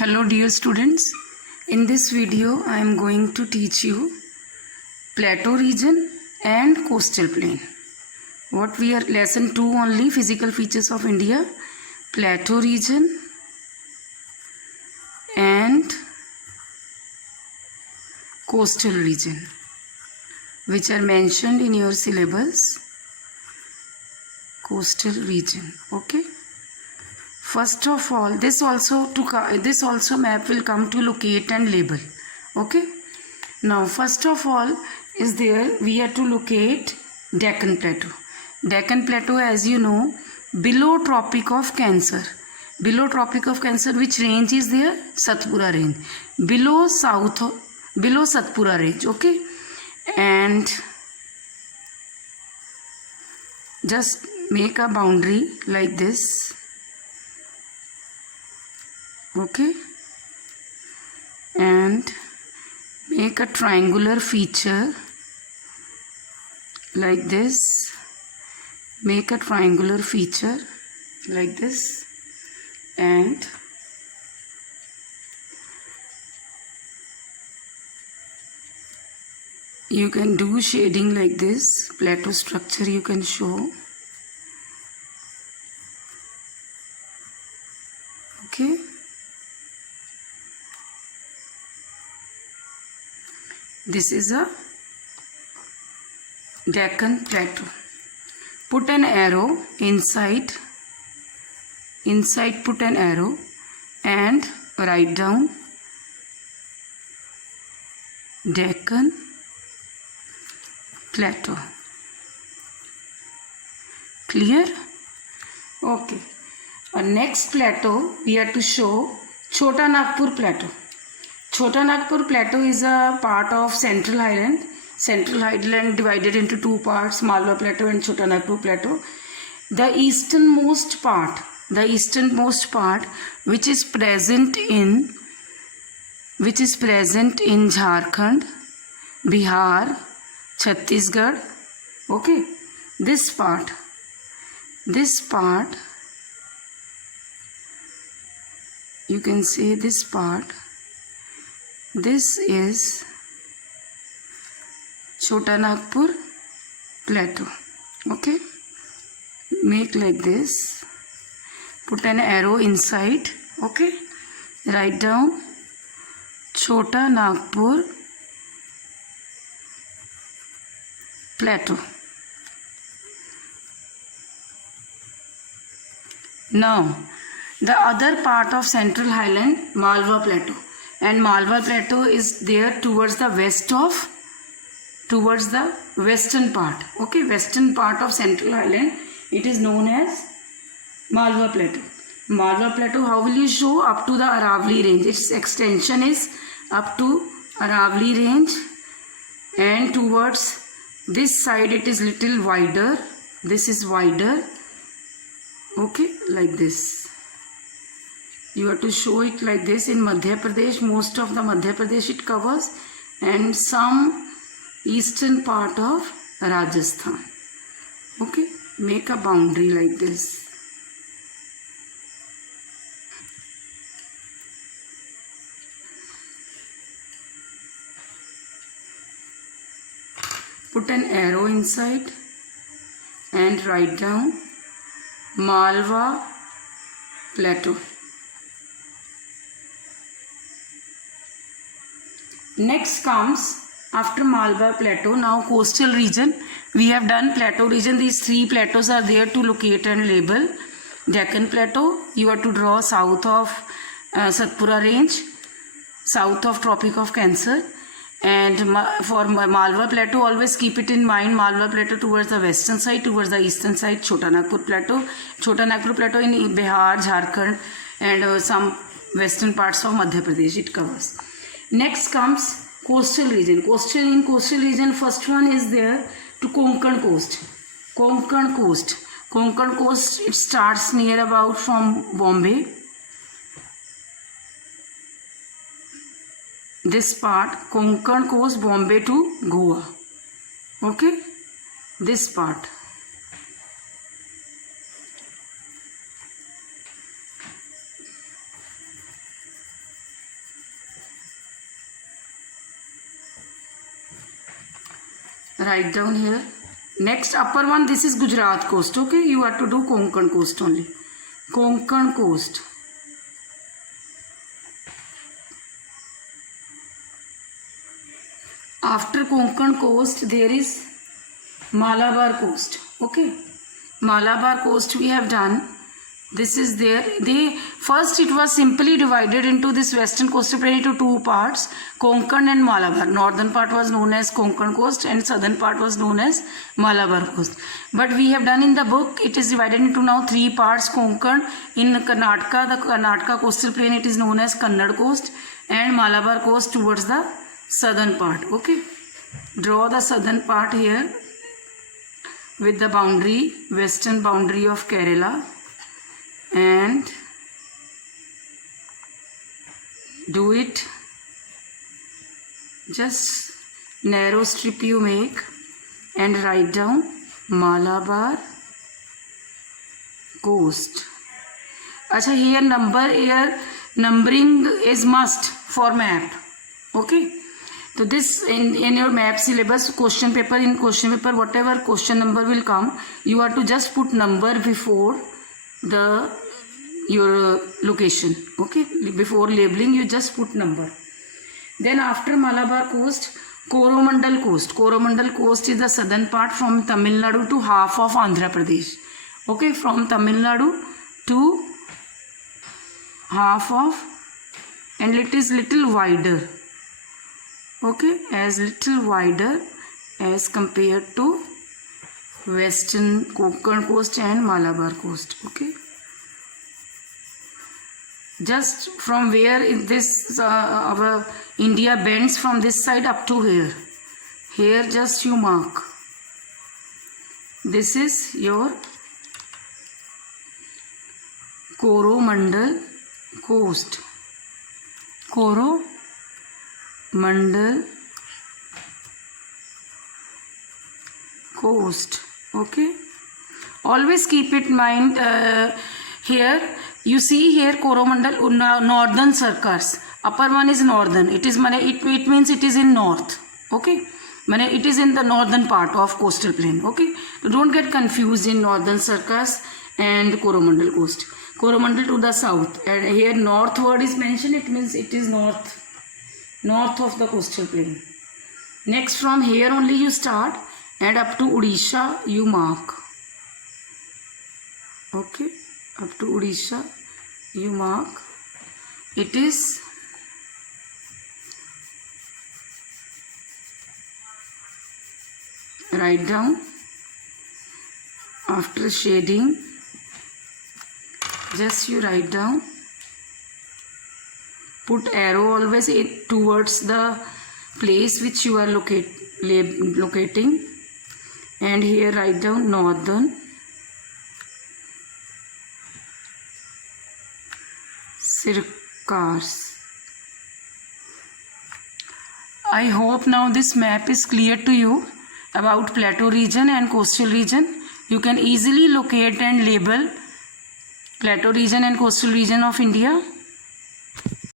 Hello dear students, in this video I am going to teach you plateau region and coastal plain. What we are lesson 2 only, physical features of India, plateau region and coastal region, which are mentioned in your syllabus. Coastal region, okay. First of all, this also map will come to locate and label, okay. Now first of all is there, we have to locate Deccan Plateau. Deccan Plateau, as you know, below Tropic of Cancer. Below Tropic of Cancer, which range is there? Satpura range. Below Satpura range, okay. And just make a boundary like this, okay, and make a triangular feature like this. Make a triangular feature like this, and you can do shading like this. Plateau structure you can show, okay. This is a Deccan Plateau. Put an arrow inside, put an arrow and write down Deccan Plateau. Clear? Okay. Our next plateau we have to show Chota Nagpur Plateau. Chota Nagpur Plateau is a part of Central Highland. Central Highland divided into two parts, Malwa Plateau and Chota Nagpur Plateau. The easternmost part which is present in Jharkhand, Bihar, Chhattisgarh, okay. This part you can say this part. This is Chota Nagpur Plateau, okay. Make like this, put an arrow inside, okay. Write down Chota Nagpur Plateau. Now the other part of Central Highland, Malwa Plateau, and Malwa Plateau is there towards the western part, okay. Western part of Central Highland, it is known as Malwa Plateau. Malwa Plateau, how will you show? Up to the Aravali range. Its extension is up to Aravali range, and towards this side it is little wider. This is wider, okay, like this. You have to show it like this. In Madhya Pradesh, most of the Madhya Pradesh it covers, and some eastern part of Rajasthan, okay. Make a boundary like this. Put an arrow inside and write down Malwa Plateau. Next comes, after Malwa Plateau, now coastal region. We have done plateau region. These three plateaus are there to locate and label. Deccan Plateau, you have to draw south of Satpura range, south of Tropic of Cancer. And for Malwa Plateau, always keep it in mind, Malwa Plateau towards the western side, towards the eastern side, Chota Nagpur Plateau. Chota Nagpur Plateau in Bihar, Jharkhand and some western parts of Madhya Pradesh it covers. Next comes coastal region. Coastal region, first one is there to Konkan Coast. Konkan Coast, it starts near about from Bombay. This part, Konkan Coast, Bombay to Goa, okay. This part, Write down here. Next upper one, this is Gujarat coast. Okay, you have to do Konkan coast only. Konkan coast. After Konkan coast, there is Malabar coast. Okay, Malabar coast we have done. This is there. First it was simply divided into this western coastal plain into two parts, Konkan and Malabar. Northern part was known as Konkan coast and southern part was known as Malabar coast. But we have done in the book, it is divided into now three parts. Konkan in Karnataka, the Karnataka coastal plain, it is known as Kannada coast, and Malabar coast towards the southern part. Okay, draw the southern part here with the boundary, western boundary of Kerala, and do it. Just narrow strip you make and write down Malabar coast. Acha, here numbering is must for map. Okay, so this in your map syllabus, question paper, whatever question number will come, you have to just put number before your location. Okay, before labeling you just put number. Then after Malabar coast, Coromandel coast. Coromandel coast is the southern part from Tamil Nadu to half of Andhra Pradesh. Okay, from Tamil Nadu to half of, and it is little wider. Okay, as little wider as compared to western Konkan coast and Malabar coast. Okay, just from where this our India bends from this side up to here just you mark. This is your Coromandel coast. Coromandel coast. Okay, always keep it in mind. Here you see here Coromandel northern circles. Upper one is northern. It means it is in north. Okay, it is in the northern part of coastal plain. Okay, so don't get confused in northern circles and Coromandel coast. Coromandel to the south, and here northward is mentioned. It means it is north of the coastal plain. Next, from here only you start and up to Odisha you mark. Okay, up to Odisha you mark. It is write down after shading. Just you write down. Put arrow always towards the place which you are locating, and here write down northern circles. I hope now this map is clear to you about plateau region and coastal region. You can easily locate and label plateau region and coastal region of India.